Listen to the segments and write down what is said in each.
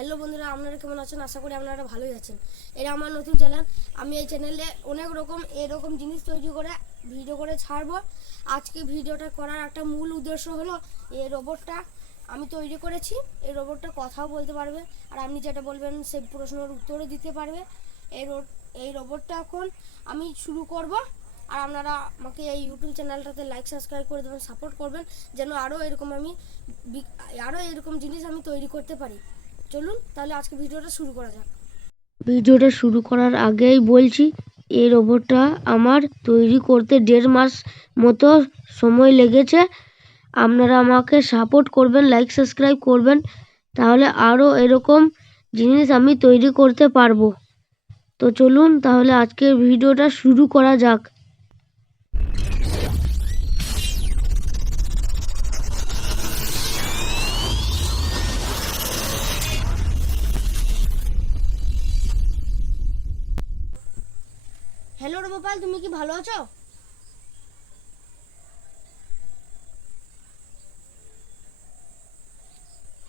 Hello বন্ধুরা, আপনারা কেমন আছেন? আশা করি আপনারা ভালোই আছেন। এটা আমার নতুন চ্যানেল। আমি এই চ্যানেলে অনেক রকম এরকম জিনিস তৈরি করে ভিডিও করে ছাড়বো। আজকে ভিডিওটা করার একটা মূল উদ্দেশ্য হলো এই রোবটটা আমি তৈরি করেছি। এই রোবটটা কথাও বলতে পারবে, আর আপনি যেটা বলবেন সে প্রশ্নের উত্তরও দিতে পারবে। এই রোবটটা এখন আমি শুরু করব, আর আপনারা আমাকে এই ইউটিউব চ্যানেলটাতে লাইক সাবস্ক্রাইব করে দেবেন, সাপোর্ট করবেন, যেন আরও এরকম জিনিস আমি তৈরি করতে পারি। চলুন তাহলে আজকে ভিডিওটা শুরু করা যাক। ভিডিওটা শুরু করার আগেই বলছি, এই রোবটটা আমার তৈরি করতে 1.5 মাস মতো সময় লেগেছে। আপনারা আমাকে সাপোর্ট করবেন, লাইক সাবস্ক্রাইব করবেন, তাহলে আরও এরকম জিনিস আমি তৈরি করতে পারবো। তো চলুন তাহলে আজকের ভিডিওটা শুরু করা যাক। হ্যালো গোপাল, তুমি কি ভালো আছো?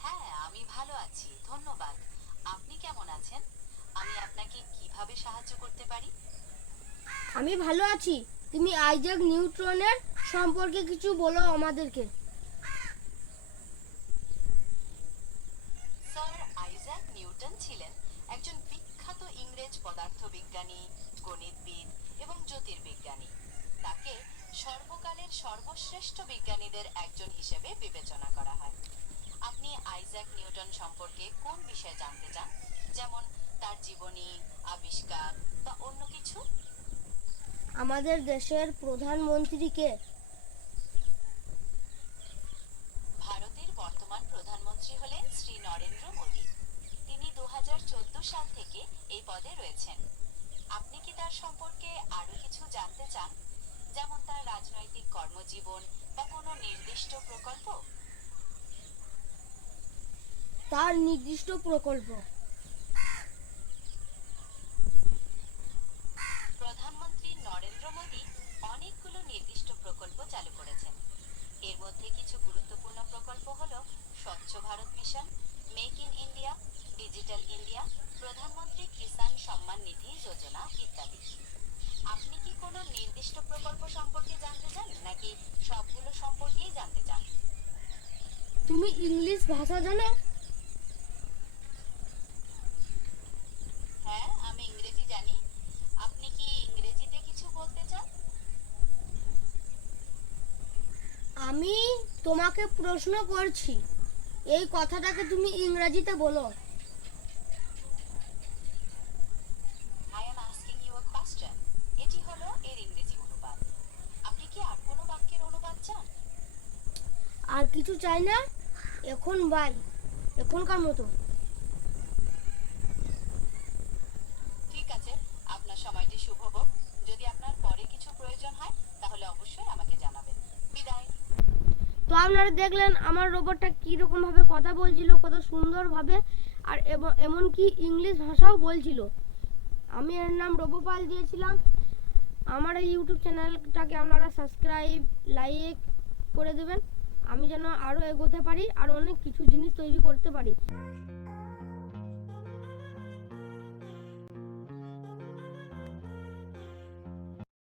হ্যাঁ, আমি ভালো আছি, ধন্যবাদ। আপনি কেমন আছেন? আমি আপনাকে কিভাবে সাহায্য করতে পারি? আমি ভালো আছি। তুমি আইজ্যাক নিউটনের সম্পর্কে কিছু বলো আমাদেরকে। স্যার আইজ্যাক নিউটন ছিলেন একজন বিখ্যাত ইংরেজ পদার্থবিজ্ঞানী, গণিতবিদ এবং জ্যোতির্বিজ্ঞানী। তাকে সর্বকালের সর্বশ্রেষ্ঠ বিজ্ঞানীদের একজন হিসেবে বিবেচনা করা হয়। আপনি আইজ্যাক নিউটন সম্পর্কে কোন বিষয়ে জানতে চান, যেমন তার জীবনী, আবিষ্কার বা অন্য কিছু? আমাদের দেশের প্রধানমন্ত্রী কে? ভারতের বর্তমান প্রধানমন্ত্রী হলেন শ্রী নরেন্দ্র মোদী। তিনি 2014 সাল থেকে এই পদে রয়েছেন। আপনি কি তার সম্পর্কে আরো কিছু জানতে চান, যেমন তার রাজনৈতিক কর্মজীবন বা কোনো নির্দিষ্ট প্রকল্প? তার নির্দিষ্ট প্রকল্প। প্রধানমন্ত্রী নরেন্দ্র মোদী অনেকগুলো নির্দিষ্ট প্রকল্প চালু করেছেন। এর মধ্যে কিছু গুরুত্বপূর্ণ প্রকল্প হলো স্বচ্ছ Bharat mission, make in India, digital India, প্রধানমন্ত্রী কিষাণ সম্মান নিধি যোজনা ইত্যাদি। আপনি কি কোনো নির্দিষ্ট প্রকল্প সম্পর্কে জানতে চান, নাকি সবগুলো সম্পর্কেই জানতে চান? তুমি ইংলিশ ভাষা জানো? হ্যাঁ, আমি ইংরেজি জানি। আপনি কি ইংরেজিতে কিছু বলতে চান? আমি তোমাকে প্রশ্ন করছি, এই কথাটাকে তুমি ইংরেজিতে বলো। I am asking you a question. এটি হলো এর ইংরেজি অনুবাদ। আপনি কি আর কোনো বাক্যের অনুবাদ চান? আর কিছু চাই না, এখন বাই, এখনকার মতো। ঠিক আছে, আপনার সময়টি শুভ হোক। যদি আপনার পরে কিছু প্রয়োজন হয় তাহলে অবশ্যই আমাকে জানাবেন। বিদায়। তো আপনারা দেখলেন আমার রোবটটা কীরকম ভাবে কথা বলছিল, কত সুন্দরভাবে, আর এমনকি ইংলিশ ভাষাও বলছিল। আমি এর নাম রোবোপাল দিয়েছিলাম। আমার এই ইউটিউব চ্যানেলটাকে আপনারা সাবস্ক্রাইব, লাইক করে দেবেন, আমি যেন আরও এগোতে পারি আর অনেক কিছু জিনিস তৈরি করতে পারি।